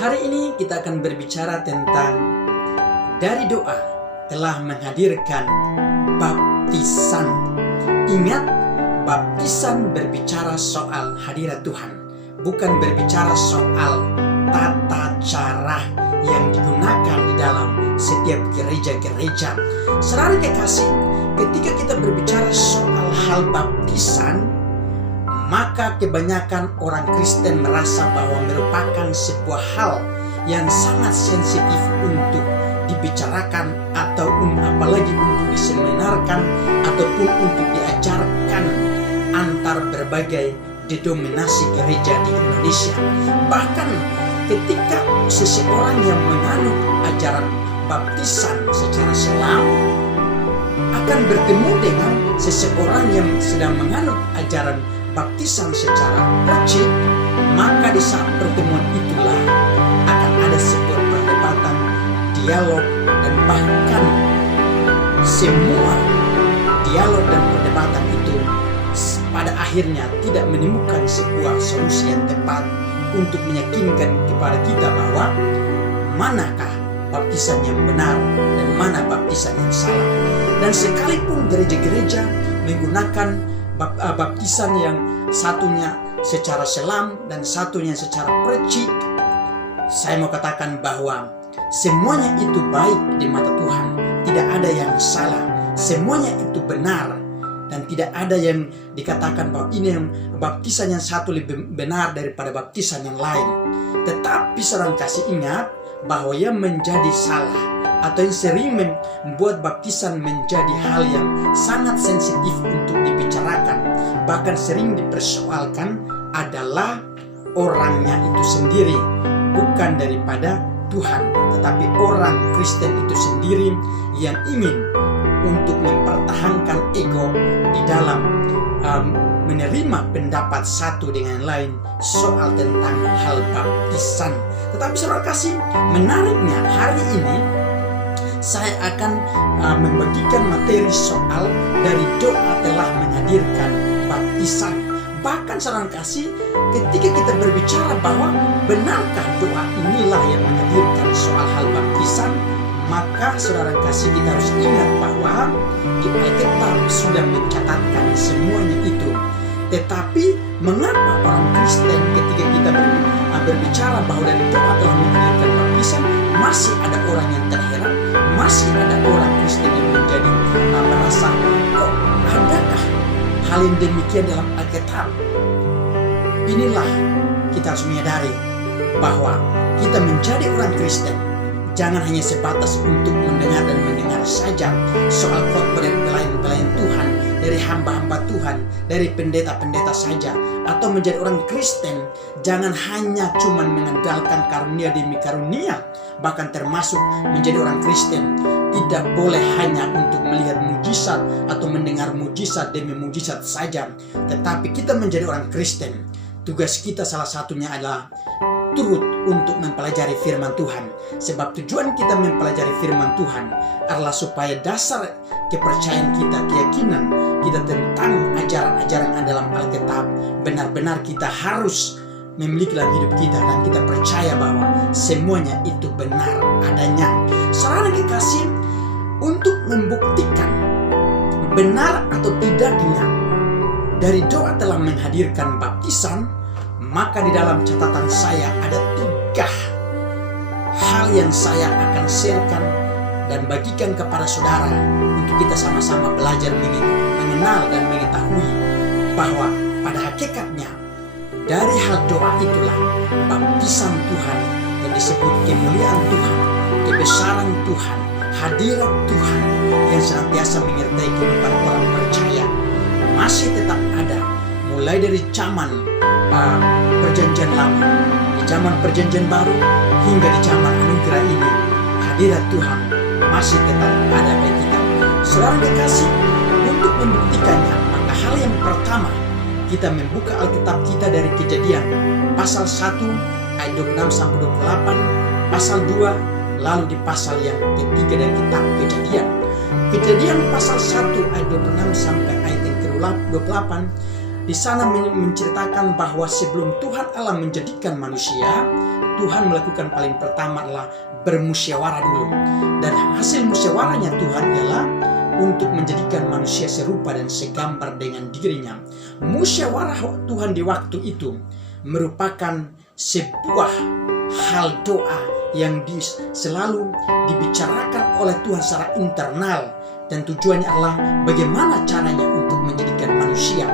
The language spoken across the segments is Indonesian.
Hari ini kita akan berbicara tentang dari doa telah menghadirkan baptisan. Ingat, baptisan berbicara soal hadirat Tuhan, bukan berbicara soal tata cara yang digunakan di dalam setiap gereja-gereja. Saudara kekasih, ketika kita berbicara soal hal baptisan, maka kebanyakan orang Kristen merasa bahwa merupakan sebuah hal yang sangat sensitif untuk dibicarakan atau apalagi untuk diseminarkan ataupun untuk diajarkan antar berbagai denominasi gereja di Indonesia. Bahkan ketika seseorang yang menganut ajaran baptisan secara selam akan bertemu dengan seseorang yang sedang menganut ajaran baptisan secara percik, maka di saat pertemuan itulah akan ada sebuah perdebatan, dialog, dan bahkan semua dialog dan perdebatan itu pada akhirnya tidak menemukan sebuah solusi yang tepat untuk meyakinkan kepada kita bahwa manakah baptisan yang benar dan mana baptisan yang salah. Dan sekalipun gereja-gereja menggunakan baptisan yang satunya secara selam dan satunya secara percik, saya mau katakan bahwa semuanya itu baik di mata Tuhan. Tidak ada yang salah, semuanya itu benar, dan tidak ada yang dikatakan bahwa ini yang baptisan yang satu lebih benar daripada baptisan yang lain. Tetapi saudara kasih ingat bahwa yang menjadi salah atau yang sering membuat baptisan menjadi hal yang sangat sensitif untuk dibicarakan, bahkan sering dipersoalkan, adalah orangnya itu sendiri, bukan daripada Tuhan, tetapi orang Kristen itu sendiri yang ingin untuk mempertahankan ego di dalam menerima pendapat satu dengan lain soal tentang hal baptisan. Tetapi saudara kasih, menariknya hari ini saya akan membagikan materi soal dari doa telah menghadirkan baptisan. Bahkan saudara kasih, ketika kita berbicara bahwa benarkah doa inilah yang menghadirkan soal hal baptisan, maka saudara kasih kita harus ingat bahwa di Alkitab sudah mencatatkan semuanya itu. Tetapi mengapa orang Kristen ketika kita berbicara bahwa dari doa telah menghadirkan baptisan, masih ada orang yang terheran, masih ada orang Kristen yang menjadi merasa, kok adakah hal yang demikian dalam Alkitab? Inilah kita harus menyadari bahwa kita menjadi orang Kristen jangan hanya sebatas untuk mendengar dan mendengar saja soal khotbah dan pelayan-pelayan Tuhan dari hamba-hamba Tuhan, dari pendeta-pendeta saja, atau menjadi orang Kristen jangan hanya cuma mengandalkan karunia demi karunia. Bahkan termasuk menjadi orang Kristen tidak boleh hanya untuk melihat mujizat atau mendengar mujizat demi mujizat saja, tetapi kita menjadi orang Kristen, tugas kita salah satunya adalah turut untuk mempelajari firman Tuhan. Sebab tujuan kita mempelajari firman Tuhan adalah supaya dasar kepercayaan kita, keyakinan kita tentang ajaran-ajaran yang dalam Alkitab benar-benar kita harus memiliki dalam hidup kita, dan kita percaya bahwa semuanya itu benar adanya. Saudara kekasih, untuk membuktikan benar atau tidaknya dari doa telah menghadirkan baptisan, maka di dalam catatan saya ada 3 hal yang saya akan sharekan dan bagikan kepada saudara untuk kita sama-sama belajar mengenal dan mengetahui bahwa pada hakikatnya dari hal doa itulah baptisan Tuhan yang disebut kemuliaan Tuhan, kebesaran Tuhan, hadirat Tuhan yang senantiasa menyertai kehidupan orang percaya masih tetap ada mulai dari zaman perjanjian lama, di zaman perjanjian baru, hingga di zaman anugerah ini. Hadirat Tuhan masih tetap ada bagi kita. Saudara kekasih, untuk membuktikannya, maka hal yang pertama, kita membuka Alkitab kita dari Kejadian pasal 1 ayat 26-28, pasal 2, lalu di pasal yang ketiga dari kitab Kejadian. Kejadian pasal 1 ayat 26 sampai ayat yang ke-28. Di di sana menceritakan bahwa sebelum Tuhan Allah menjadikan manusia, Tuhan melakukan paling pertama adalah bermusyawarah dulu. Dan hasil musyawarahnya Tuhan ialah untuk menjadikan manusia serupa dan segambar dengan dirinya. Musyawarah Tuhan di waktu itu merupakan sebuah hal doa yang selalu dibicarakan oleh Tuhan secara internal, dan tujuannya adalah bagaimana caranya untuk menjadikan manusia,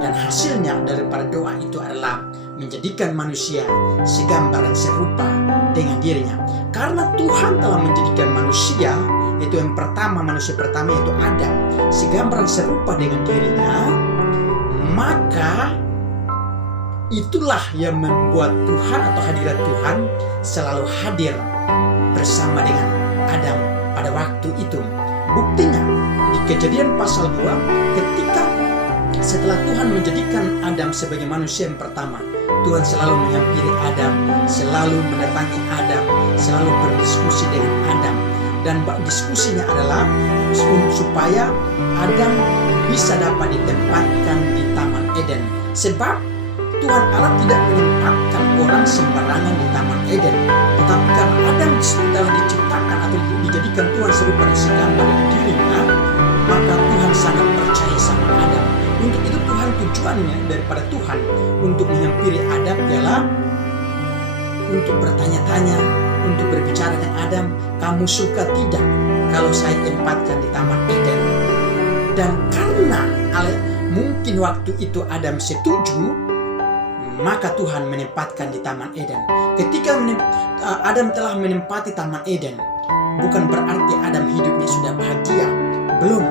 dan hasilnya daripada doa itu adalah menjadikan manusia segambar dan serupa dengan dirinya. Karena Tuhan telah menjadikan manusia, itu yang pertama, manusia pertama yaitu Adam, segambar dan serupa dengan dirinya, maka itulah yang membuat Tuhan atau hadirat Tuhan selalu hadir bersama dengan Adam pada waktu itu. Buktinya di Kejadian pasal 2, ketika setelah Tuhan menjadikan Adam sebagai manusia yang pertama, Tuhan selalu menghampiri Adam, selalu mendatangi Adam, selalu berdiskusi dengan Adam. Dan diskusinya adalah supaya Adam bisa dapat ditempatkan di Taman Eden. Sebab Tuhan Allah tidak menempatkan orang sembarangan di Taman Eden. Tetapi karena Adam telah diciptakan atau dijadikan Tuhan serupa dan segambar dengan dirinya, maka Tuhan sangat percaya sama Adam. Untuk itu Tuhan, tujuannya daripada Tuhan untuk menghampiri Adam ialah untuk bertanya-tanya, untuk berbicara dengan Adam, kamu suka tidak kalau saya tempatkan di Taman Eden? Dan karena mungkin waktu itu Adam setuju, maka Tuhan menempatkan di Taman Eden. Ketika Adam telah menempati Taman Eden, bukan berarti Adam hidupnya sudah bahagia. Belum.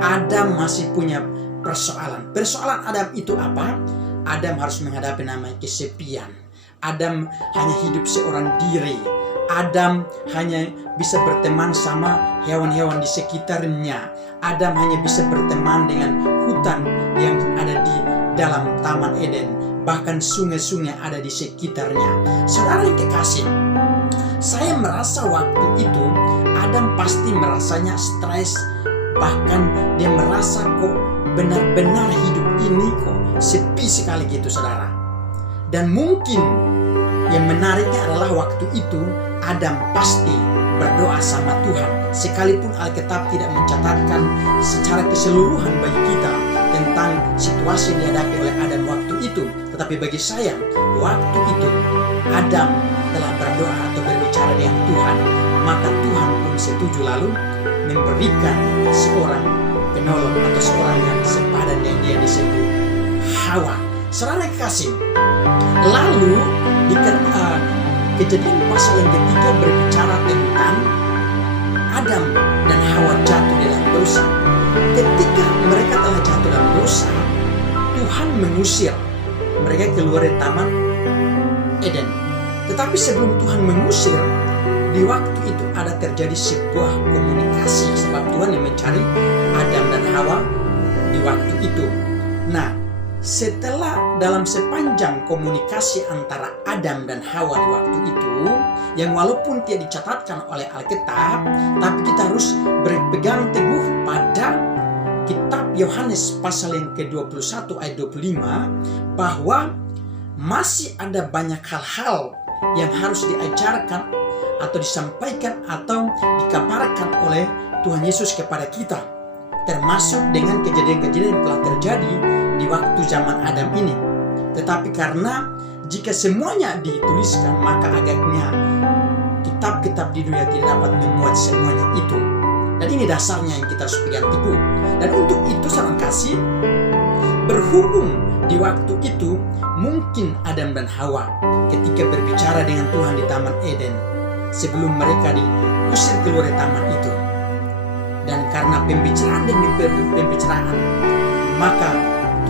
Adam masih punya persoalan. Persoalan Adam itu apa? Adam harus menghadapi namanya kesepian. Adam hanya hidup seorang diri. Adam hanya bisa berteman sama hewan-hewan di sekitarnya. Adam hanya bisa berteman dengan hutan yang ada di dalam Taman Eden, bahkan sungai-sungai ada di sekitarnya. Saudara yang kekasih, saya merasa waktu itu Adam pasti merasanya stres, bahkan dia merasa kok benar-benar hidup ini kok sepi sekali gitu, saudara. Dan mungkin yang menariknya adalah waktu itu Adam pasti berdoa sama Tuhan, sekalipun Alkitab tidak mencatatkan secara keseluruhan bagi kita tentang situasi yang dihadapi oleh Adam waktu itu. Tetapi bagi saya, waktu itu Adam telah berdoa atau berbicara dengan Tuhan, maka Tuhan pun setuju lalu memberikan seorang penolong atau seorang yang sepadan dengan dia disebut Hawa. Saudara kasih, lalu di Kejadian pasal yang ketiga berbicara tentang Adam dan Hawa jatuh dalam dosa. Ketika mereka telah jatuh dalam dosa, Tuhan mengusir mereka keluar dari Taman Eden. Tetapi sebelum Tuhan mengusir, di waktu itu ada terjadi sebuah komunikasi, sebab Tuhan yang mencari Adam dan Hawa di waktu itu. Nah, setelah dalam sepanjang komunikasi antara Adam dan Hawa di waktu itu, yang walaupun tidak dicatatkan oleh Alkitab, tapi kita harus berpegang teguh pada kitab Yohanes pasal yang ke-21 ayat 25, bahwa masih ada banyak hal-hal yang harus diajarkan atau disampaikan atau dikabarkan oleh Tuhan Yesus kepada kita, termasuk dengan kejadian-kejadian yang telah terjadi di waktu zaman Adam ini. Tetapi karena jika semuanya dituliskan, maka agaknya kitab-kitab di dunia tidak dapat memuat semuanya itu. Dan ini dasarnya yang kita harus pegang teguh. Dan untuk itu saudara kasih, berhubung di waktu itu mungkin Adam dan Hawa ketika berbicara dengan Tuhan di Taman Eden sebelum mereka diusir keluar dari taman itu, dan karena pembicaraan demi pembicaraan, maka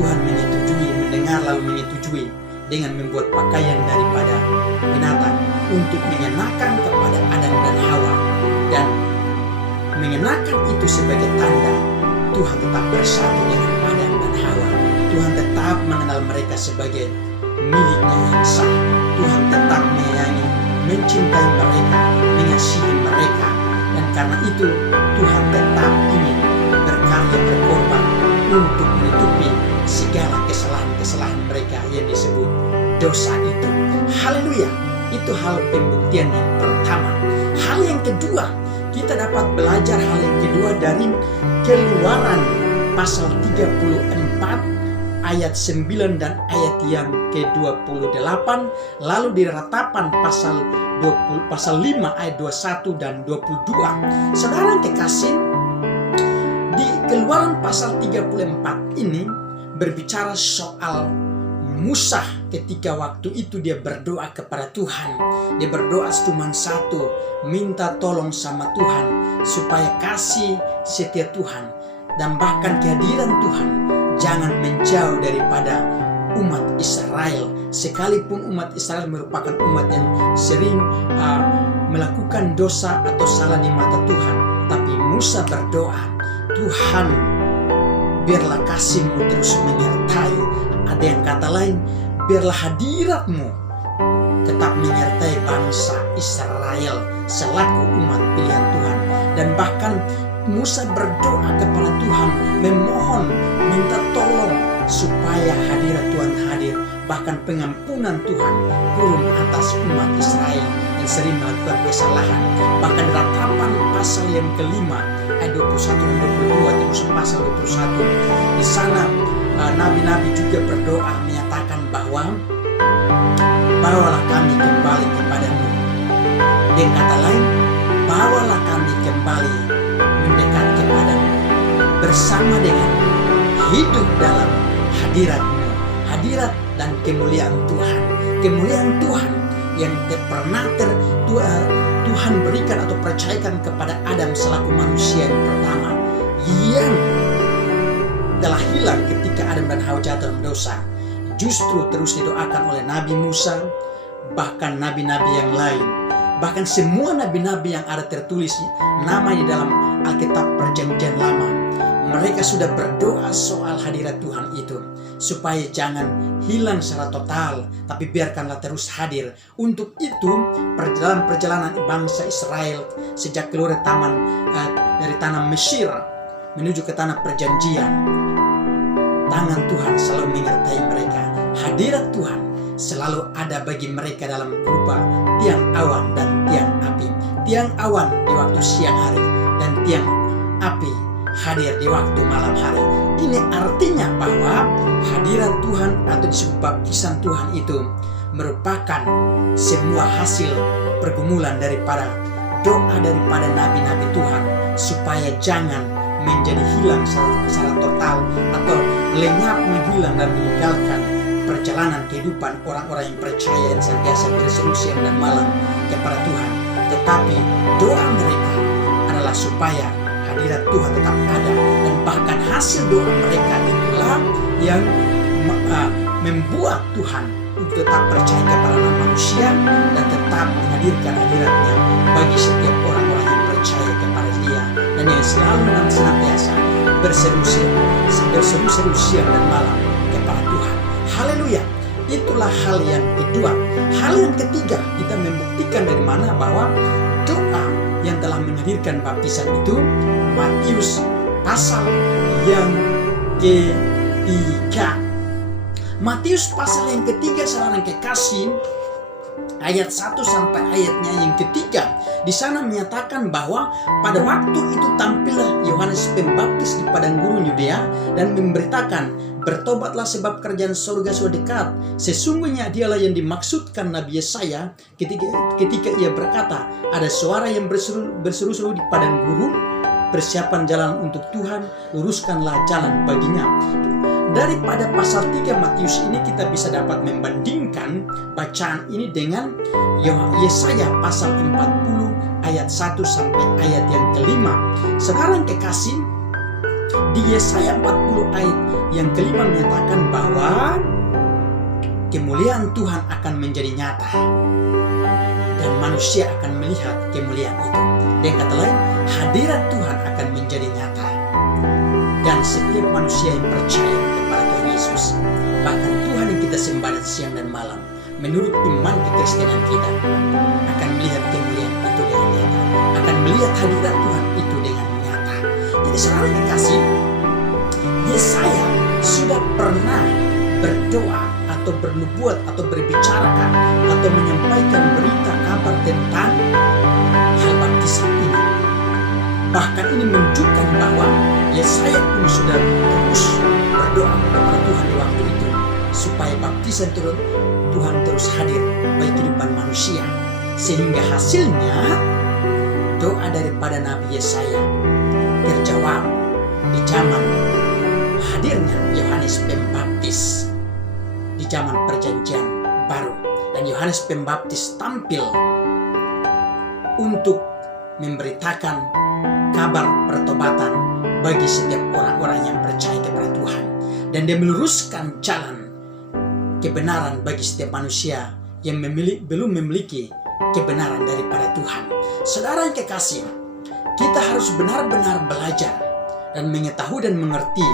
Tuhan menyetujui, mendengar lalu menyetujui dengan membuat pakaian daripada binatang untuk mengenakan kepada Adam dan Hawa, dan mengenakan itu sebagai tanda Tuhan tetap bersatu dengan Adam dan Hawa. Tuhan tetap mengenal mereka sebagai miliknya yang sah. Tuhan tetap menyayangi, mencintai mereka, mengasihi mereka, dan karena itu Tuhan tetap ingin berkarya berkorban untuk menutupi segala kesalahan dosa itu. Haleluya. Itu hal pembuktian yang pertama. Hal yang kedua, kita dapat belajar hal yang kedua dari Keluaran pasal 34 ayat 9 dan ayat yang ke-28, lalu di Ratapan pasal 5 ayat 21 dan 22. Saudara yang kekasih, di Keluaran pasal 34 ini berbicara soal Musa ketika waktu itu dia berdoa kepada Tuhan. Dia berdoa cuma satu, minta tolong sama Tuhan supaya kasih setia Tuhan dan bahkan kehadiran Tuhan jangan menjauh daripada umat Israel. Sekalipun umat Israel merupakan umat yang sering melakukan dosa atau salah di mata Tuhan, tapi Musa berdoa, Tuhan biarlah kasih-Mu terus menyertai. Ada yang kata lain, biarlah hadirat-Mu tetap menyertai bangsa Israel selaku umat pilihan Tuhan. Dan bahkan Musa berdoa kepada Tuhan, memohon, minta tolong supaya hadirat Tuhan hadir. Bahkan pengampunan Tuhan turun atas umat Israel yang sering melakukan kesalahan. Bahkan Ratapan pasal yang kelima ayat 21 dan 22 terus pasal 21. Di sana nabi-nabi juga berdoa menyatakan bahwa bawalah kami kembali kepadamu. Dengan kata lain, bawalah kami kembali mendekat kepadamu bersama dengan hidup dalam hadirat-Mu, hadirat dan kemuliaan Tuhan. Kemuliaan Tuhan yang pernah Tuhan berikan atau percayakan kepada Adam selaku manusia yang pertama yang telah hilang ketika Adam dan Hawa jatuh dalam dosa, justru terus didoakan oleh Nabi Musa, bahkan nabi-nabi yang lain, bahkan semua nabi-nabi yang ada tertulis nama di dalam Alkitab Perjanjian Lama. Mereka sudah berdoa soal hadirat Tuhan itu supaya jangan hilang secara total, tapi biarkanlah terus hadir. Untuk itu perjalanan bangsa Israel sejak keluar dari tanah Mesir menuju ke tanah perjanjian, tangan Tuhan selalu menyertai mereka. Hadirat Tuhan selalu ada bagi mereka dalam berupa tiang awan dan tiang api. Tiang awan di waktu siang hari dan tiang api hadir di waktu malam hari. Ini artinya bahwa hadirat Tuhan atau disebut baptisan Tuhan itu merupakan semua hasil pergumulan daripada doa daripada nabi-nabi Tuhan supaya jangan menjadi hilang secara total atau lenyap, menghilang dan meninggalkan perjalanan kehidupan orang-orang yang percaya yang senantiasa berseru siang dan malam kepada Tuhan. Tetapi doa mereka adalah supaya hadirat Tuhan tetap ada, dan bahkan hasil doa mereka itulah yang membuat Tuhan untuk tetap percaya kepada manusia dan tetap menghadirkan hadiratnya bagi setiap orang-orang yang percaya kepada Dia dan yang selalu dan senantiasa berseru-seru siang dan malam kepada Tuhan. Haleluya. Itulah hal yang kedua. Hal yang ketiga, kita membuktikan dari mana bahwa doa yang telah menghadirkan baptisan itu, Matius pasal yang ketiga. Matius pasal yang ketiga, saudara yang kekasih, ayat 1 sampai ayatnya yang ketiga. Di sana menyatakan bahwa pada waktu itu tampillah Yohanes Pembaptis di padang gurun Yudea dan memberitakan, bertobatlah sebab kerajaan surga sudah dekat. Sesungguhnya dialah yang dimaksudkan Nabi Yesaya ketika ia berkata, ada suara yang berseru-seru di padang gurun, persiapan jalan untuk Tuhan, luruskanlah jalan baginya. Daripada pasal 3 Matius ini kita bisa dapat membandingkan bacaan ini dengan Yesaya pasal 40 ayat 1 sampai ayat yang kelima. Sekarang kekasih, di Yesaya 40 ayat yang kelima menyatakan bahwa kemuliaan Tuhan akan menjadi nyata dan manusia akan melihat kemuliaan itu. Dengan kata lain, hadirat Tuhan akan menjadi nyata dan setiap manusia yang percaya kepada Tuhan Yesus, bahkan Tuhan yang kita sembah siang dan malam, menurut iman kekristenan kita, akan melihat kemuliaan itu dengan nyata, akan melihat hadirat Tuhan itu dengan nyata. Jadi saudara yang kasih, Yesaya sudah pernah berdoa atau bernubuat atau berbicara atau menyampaikan berita kabar tentang hal baptisan ini. Bahkan ini menunjukkan bahwa Yesaya pun sudah terus berdoa kepada Tuhan di waktu itu supaya baptisan Tuhan terus hadir bagi kehidupan manusia, sehingga hasilnya doa daripada Nabi Yesaya terjawab di zaman hadirnya Yohanes Pembaptis di zaman Perjanjian Baru. Dan Yohanes Pembaptis tampil untuk memberitakan kabar pertobatan bagi setiap orang-orang yang percaya kepada Tuhan, dan dia meluruskan jalan kebenaran bagi setiap manusia yang belum memiliki kebenaran daripada Tuhan. Saudara yang kekasih, kita harus benar-benar belajar dan mengetahui dan mengerti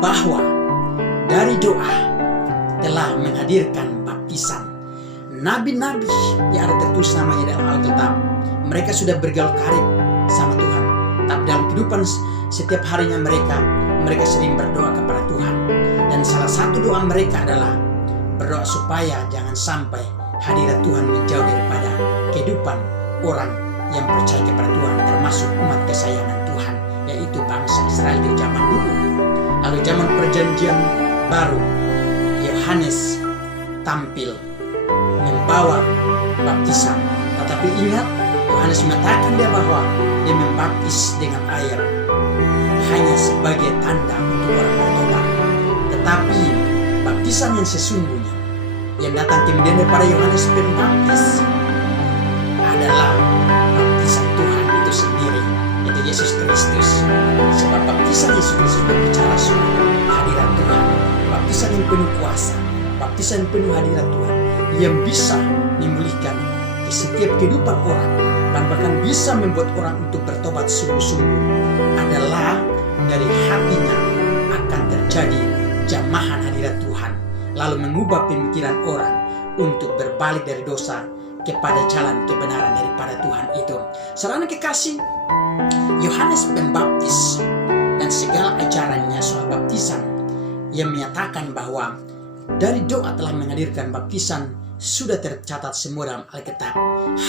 bahwa dari doa telah menghadirkan baptisan. Nabi-nabi yang ada tertulis namanya dalam Alkitab, mereka sudah bergaul karib sama Tuhan, tapi dalam kehidupan setiap harinya mereka sering berdoa kepada Tuhan. Dan salah satu doa mereka adalah berdoa supaya jangan sampai hadirat Tuhan menjauh daripada kehidupan orang yang percaya kepada Tuhan, termasuk umat kesayangan Tuhan, yaitu bangsa Israel di zaman dulu. Lalu zaman Perjanjian Baru, Yohanes tampil membawa baptisan. Tetapi ingat, Yohanes mengatakan dia bahwa dia membaptis dengan air hanya sebagai tanda untuk orang bertobat. Tetapi baptisan yang sesungguhnya yang datang kemudian daripada Yohanes Pembaptis adalah baptisan Tuhan itu sendiri, yaitu Yesus Kristus. Sebab baptisan Yesus Kristus berbicara soal hadirat Tuhan, baptisan yang penuh kuasa, baptisan yang penuh hadirat Tuhan, yang bisa memulihkan di setiap kehidupan orang dan bahkan bisa membuat orang untuk bertobat sungguh-sungguh, adalah dari hatinya akan terjadi jamahan hadirat Tuhan, lalu mengubah pemikiran orang untuk berbalik dari dosa kepada jalan kebenaran daripada Tuhan itu. Saudara kekasih, Yohanes Pembaptis dan segala ajarannya soal baptisan yang menyatakan bahwa dari doa telah menghadirkan baptisan sudah tercatat semua dalam Alkitab,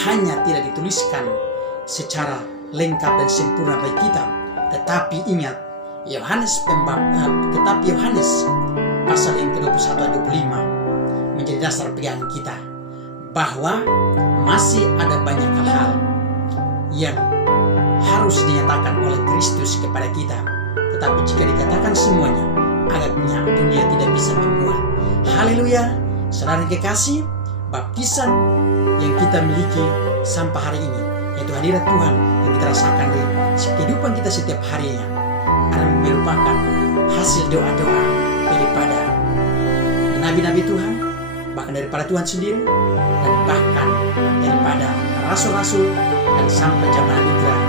hanya tidak dituliskan secara lengkap dan sempurna bagi kita. Tetapi ingat, kitab Yohanes pasal yang ke-21 ayat 25 menjadi dasar pegangan kita bahwa masih ada banyak hal-hal yang harus dinyatakan oleh Kristus kepada kita. Tetapi jika dikatakan semuanya, agaknya dunia tidak bisa memuat. Haleluya. Saudara kekasih, baptisan yang kita miliki sampai hari ini, yaitu hadirat Tuhan yang kita rasakan di kehidupan kita setiap harinya, akan merupakan hasil doa-doa daripada nabi-nabi Tuhan, bahkan daripada Tuhan sendiri, dan bahkan daripada rasul-rasul, dan sampai zaman anugerah.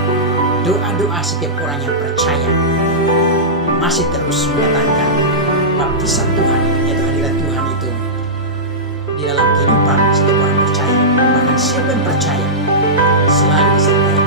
Doa-doa setiap orang yang percaya masih terus mendatangkan baptisan Tuhan, yaitu hadirat Tuhan itu di dalam kehidupan setiap orang percaya. Bahkan siapa yang percaya selalu disertai